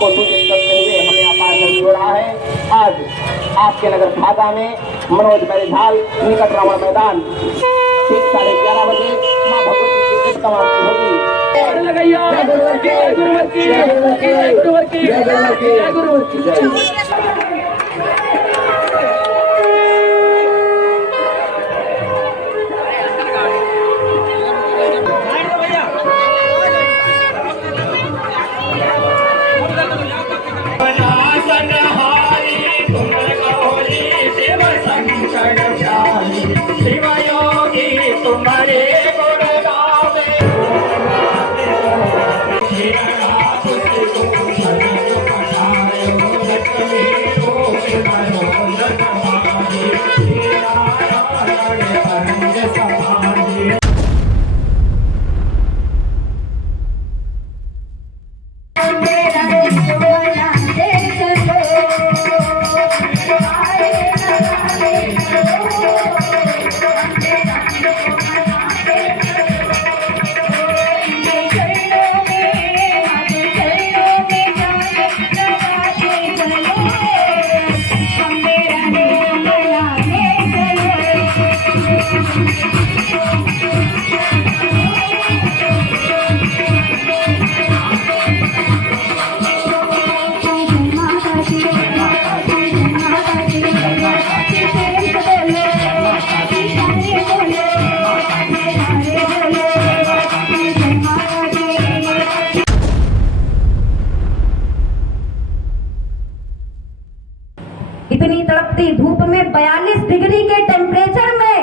आपको सूचित करते हुए हमें अपार जोड़ा है। आज आपके नगर भागा में मनोज मेरीझाल निकट रावण मैदान ठीक 11:30 बजे माँ भगवती की कृष्ण समाप्ति होगी। इतनी तड़पती धूप में 42 डिग्री के टेम्परेचर में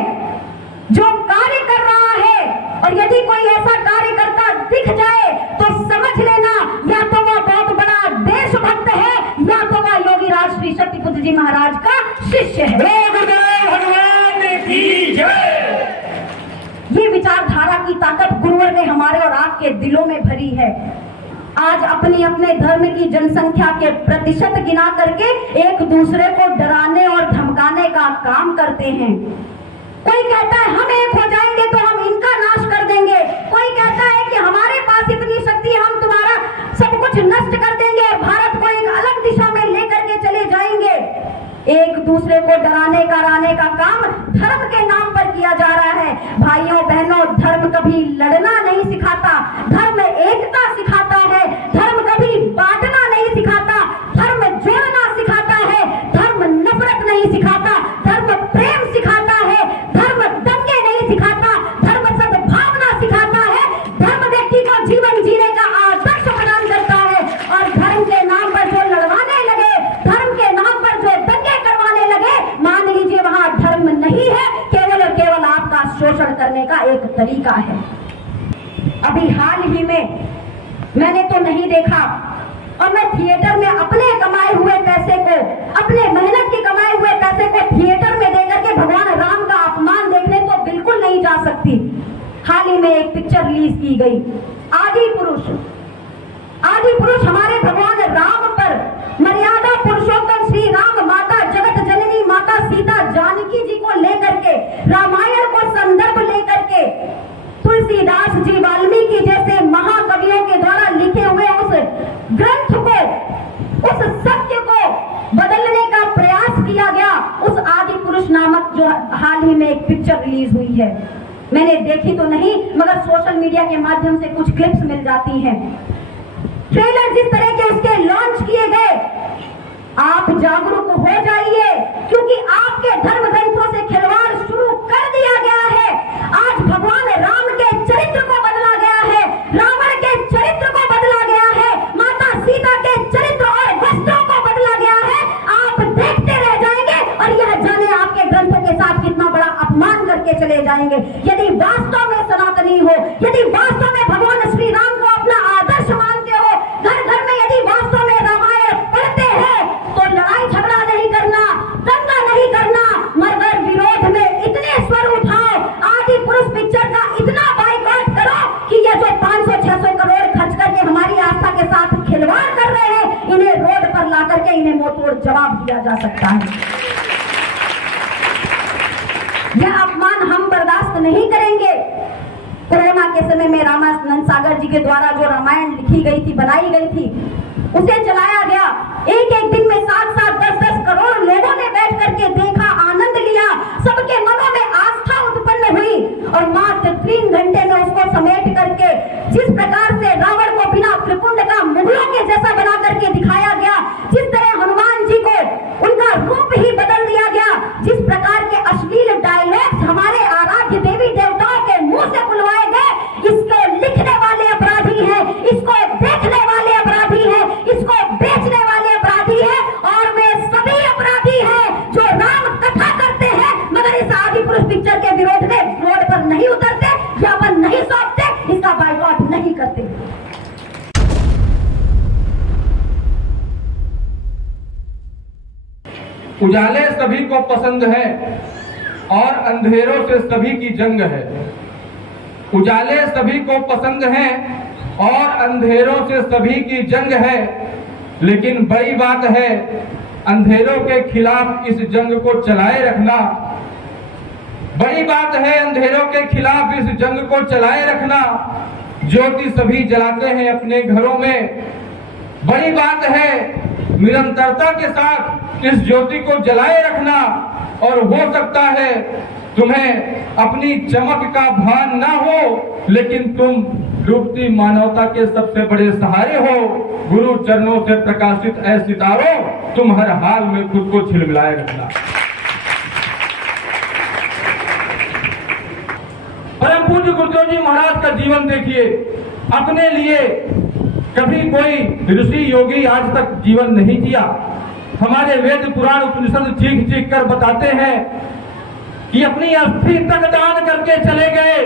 जो कार्य कर रहा है, और यदि कोई ऐसा कार्यकर्ता दिख जाए तो समझ लेना या तो वह बहुत बड़ा देशभक्त है या तो वह योगी राज श्री शक्तिपुत्र जी महाराज का शिष्य है। ये विचारधारा की ताकत गुरुवर ने हमारे और आपके दिलों में भरी है। आज अपने अपने धर्म की जनसंख्या के प्रतिशत गिना करके एक दूसरे को डराने और धमकाने का काम करते हैं। कोई कहता है हम एक हो जाएंगे तो हम इनका नाश कर देंगे, कोई कहता है कि हमारे पास इतनी शक्ति है हम तुम्हारा सब कुछ नष्ट कर देंगे और भारत को एक अलग दिशा में लेकर के चले जाएंगे। एक दूसरे को डराने कराने का काम धर्म के नाम पर किया जा रहा है। भाइयों बहनों, धर्म कभी लड़ना नहीं सिखाता, धर्म एकता सिखाता है। धर्म कभी बांटना नहीं सिखाता, धर्म जोड़ना सिखाता है। धर्म नफरत नहीं सिखाता, धर्म प्रेम सिखाता है। धर्म दंगे नहीं सिखाता, धर्म सद्भावना सिखाता है। धर्म व्यक्ति को जीवन जीने का आदर्श प्रदान करता है। और धर्म के नाम पर जो लड़वाने लगे, धर्म के नाम पर जो दंगे करवाने लगे, मान लीजिए वहां धर्म नहीं है, केवल और केवल आपका शोषण करने का एक तरीका है। अभी हाल ही में मैंने तो नहीं देखा, और मैं थिएटर में अपने कमाए हुए पैसे को, अपने मेहनत के कमाए हुए पैसे को थिएटर में देकर के भगवान राम का अपमान देखने तो बिल्कुल नहीं जा सकती। हाल ही में एक पिक्चर रिलीज की गई, आदि पुरुष। आदि पुरुष हमारे भगवान राम पर मर्यादा पुरुषोत्तम श्री राम, माता जगत जननी माता सीता जानकी जी को लेकर के, रामायण को संदर्भ लेकर के, तुलसीदास जी वाल्मीकि जैसे महाकवियों के द्वारा लिखे हुए उस ग्रंथ को, उस सत्य को बदलने का प्रयास किया गया। उस आदि पुरुष नामक जो हाल ही में एक पिक्चर रिलीज हुई है, मैंने देखी तो नहीं मगर सोशल मीडिया के माध्यम से कुछ क्लिप्स मिल जाती हैं। ट्रेलर जिस तरह के उसके लॉन्च किए गए, आप जागरूक हो जाइए, क्योंकि आपके धर्म ग्रंथों से खिलवाड़ शुरू कर दिया गया है। आज भगवान राम के चरित्र को बदला गया है, रावण के चरित्र को बदला गया है, माता सीता के चरित्र और वस्त्रों को बदला गया है। आप देखते रह जाएंगे और यह जाने आपके ग्रंथों के साथ कितना बड़ा अपमान करके चले जाएंगे। यदि वास्तव में सनातनी हो, यदि वास्तव में भगवान श्री राम को अपना आदर्श मानते हो, घर घर में यदि वास्तव में रामायण पढ़ते हैं, तो लड़ाई झगड़ा नहीं करना, दंगा नहीं करना, मगर विरोध में इतने स्वर उठाओ, आदि पुरुष पिक्चर का इतना बाइकआउट करो कि ये जो 500-600 करोड़ खर्च करके हमारी आस्था के साथ खिलवाड़ कर रहे हैं, इन्हें रोड पर ला करके इन्हें मुंहतोड़ जवाब दिया जा सकता है। यह अपमान हम बर्दाश्त नहीं करेंगे। कोरोना के समय में रामानंद सागर जी के द्वारा जो रामायण लिखी गई थी, बनाई गई थी, उसे चलाया गया। एक एक दिन में 7-7, 10-10 करोड़ लोगों ने बैठ करके देखा, आनंद लिया, सबके मनों में आस्था उत्पन्न हुई और मात्र 3 घंटे में उसको समेट करके जिस प्रकार से रावण को बिना त्रिपुंड का मुगलों के जैसा बना करके दिखाया गया, जिस तरह हनुमान जी को उनका रूप ही बदल दिया गया, जिस प्रकार के अश्लील डायलॉग्स हमारे आराध्य देवी देवताओं के मुंह से बुलवाए गए, इसको लिखने वाले अपराधी हैं, इसको देखने वाले अपराधी हैं, इसको बेचने वाले अपराधी हैं और वे सभी अपराधी हैं जो राम कथा करते हैं मगर इस आदिपुरुष पिक्चर के विरोध में रोड पर नहीं उतरते, ज्ञापन नहीं सौंपते, इसका बाइकआउट नहीं करते। उजाले सभी को पसंद है और अंधेरों से सभी की जंग है। उजाले सभी को पसंद है और अंधेरों से सभी की जंग है, लेकिन बड़ी बात है अंधेरों के खिलाफ इस जंग को चलाए रखना। बड़ी बात है अंधेरों के खिलाफ इस जंग को चलाए रखना। ज्योति सभी जलाते हैं अपने घरों में। बड़ी बात है निरंतरता के साथ इस ज्योति को जलाए रखना। और हो सकता है तुम्हें अपनी चमक का भान ना हो, लेकिन तुम डूबती मानवता के सबसे बड़े सहारे हो। गुरु चरणों से प्रकाशित ऐ सितारों, तुम हर हाल में खुद को झिलमिलाए रखना। परम पूज्य गुरुदेव जी महाराज का जीवन देखिए। अपने लिए कभी कोई ऋषि योगी आज तक जीवन नहीं जिया। हमारे वेद पुराण उपनिषद चीख चीख कर बताते हैं कि अपनी अस्थि तक दान करके चले गए।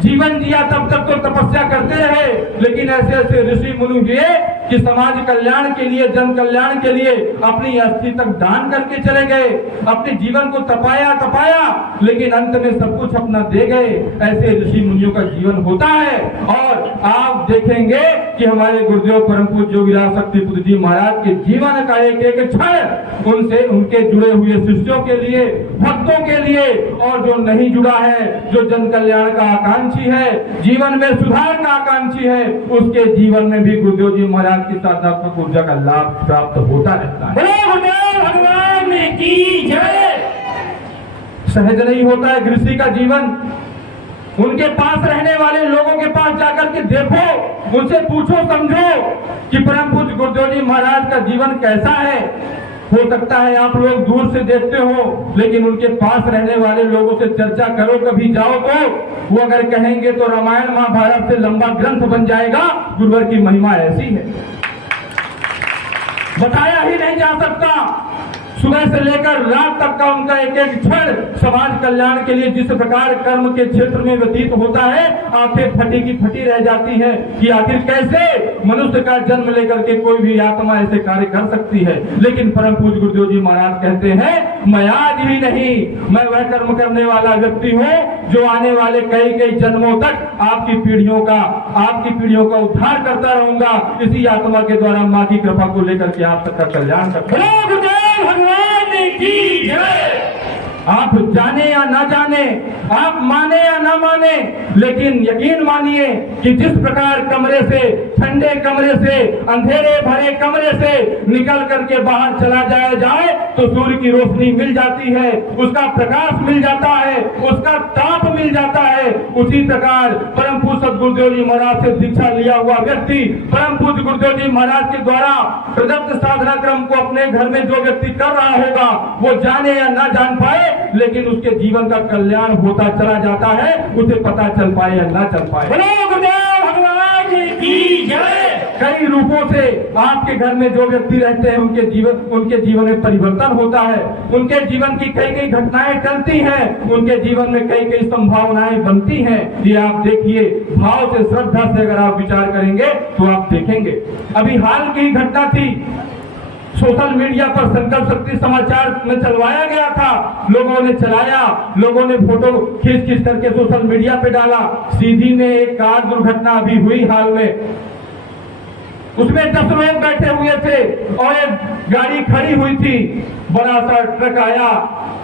जीवन जिया तब तक तो तपस्या करते रहे, लेकिन ऐसे ऐसे ऋषि मुनि हुए कि समाज कल्याण के लिए, जन कल्याण के लिए अपनी अस्थि तक दान करके चले गए। अपने जीवन को तपाया, लेकिन अंत में सब कुछ अपना दे गए। ऐसे ऋषि मुनियों का जीवन होता है। और आप देखेंगे कि हमारे गुरुदेव परम पूज्य योगीराज शक्तिपुत्र जी महाराज के जीवन का एक एक क्षण उनसे, उनके जुड़े हुए शिष्यों के लिए, भक्तों के लिए, और जो नहीं जुड़ा है, जो जन कल्याण का आकांक्षी है, जीवन में सुधार का आकांक्षी है, उसके जीवन में भी गुरुदेव जी महाराज की साधनात्मक ऊर्जा का लाभ प्राप्त होता रहता है। भगवान की जय। सहज नहीं होता है ऋषि का जीवन। उनके पास रहने वाले लोगों के पास जाकर के देखो, उनसे पूछो, समझो कि परम पूज्य गुरुदेव जी महाराज का जीवन कैसा है। हो सकता है आप लोग दूर से देखते हो, लेकिन उनके पास रहने वाले लोगों से चर्चा करो, कभी जाओ तो वो अगर कहेंगे तो रामायण महाभारत से लंबा ग्रंथ बन जाएगा। गुरुवर की महिमा ऐसी है, बताया ही नहीं जा सकता। सुबह से लेकर रात तक का उनका एक एक क्षण समाज कल्याण के लिए जिस प्रकार कर्म के क्षेत्र में व्यतीत होता है, आंखें फटी की फटी रह जाती हैं कि आखिर कैसे मनुष्य का जन्म लेकर के कोई भी आत्मा ऐसे कार्य कर सकती है। लेकिन परम पूज्य गुरुदेव जी महाराज कहते हैं, मैं आज ही नहीं, मैं वह कर्म करने वाला व्यक्ति हूँ जो आने वाले कई कई जन्मों तक आपकी पीढ़ियों का उद्धार करता रहूंगा। इसी आत्मा के द्वारा माँ की कृपा को लेकर के आप सबका कल्याण करता हूँ। की जय। आप जाने या ना जाने, आप माने या ना माने, लेकिन यकीन मानिए कि जिस प्रकार कमरे से, ठंडे कमरे से, अंधेरे भरे कमरे से निकल करके बाहर चला जाए तो सूर्य की रोशनी मिल जाती है, उसका प्रकाश मिल जाता है, उसका ताप मिल जाता है। उसी प्रकार परम पूज्य गुरुदेव जी महाराज से दीक्षा लिया हुआ व्यक्ति, परम पूज्य गुरुदेव जी महाराज के द्वारा प्रदत्त साधना क्रम को अपने घर में जो व्यक्ति कर रहा होगा, वो जाने या ना जान पाए, लेकिन उसके जीवन का कल्याण होता चला जाता है, उसे पता चल पाए या ना चल पाए। भगवान की जय। कई रूपों से आपके घर में जो व्यक्ति रहते हैं उनके जीवन में परिवर्तन होता है। उनके जीवन की कई कई घटनाएं टलती हैं, उनके जीवन में कई कई संभावनाएं बनती हैं। ये आप देखिए, भाव से, श्रद्धा से अगर आप विचार करेंगे तो आप देखेंगे। अभी हाल की घटना थी, सोशल मीडिया पर संकल्प शक्ति समाचार में चलवाया गया था, लोगों ने चलाया, लोगों ने फोटो खींच करके सोशल मीडिया पे डाला। सीधी में एक कार दुर्घटना अभी हुई हाल में, उसमें 10 लोग बैठे हुए थे और एक गाड़ी खड़ी हुई थी। बड़ा सा ट्रक आया,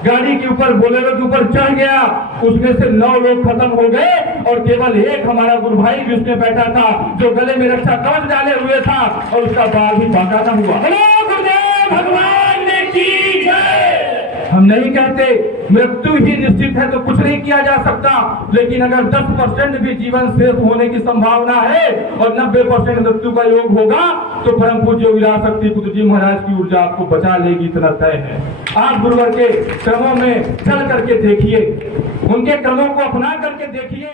गाड़ी के ऊपर, बोलेरो के ऊपर चढ़ गया। उसमें से 9 लोग खत्म हो गए और केवल एक हमारा गुरु भाई भी उसमें बैठा था, जो गले में रक्षा कवच डाले हुए था और उसका बाल भी बांका न हुआ। बोलो गुरुदेव भगवान ने की जय। हम नहीं कहते मृत्यु ही निश्चित है तो कुछ नहीं किया जा सकता, लेकिन अगर 10% भी जीवन शेष होने की संभावना है और 90% मृत्यु का योग होगा तो परम पूज्य विरासक्ति पुत्र जी महाराज की ऊर्जा आपको बचा लेगी, इतना तय है। आप गुरुवर के क्रमों में चल करके देखिए, उनके क्रमों को अपना करके देखिए।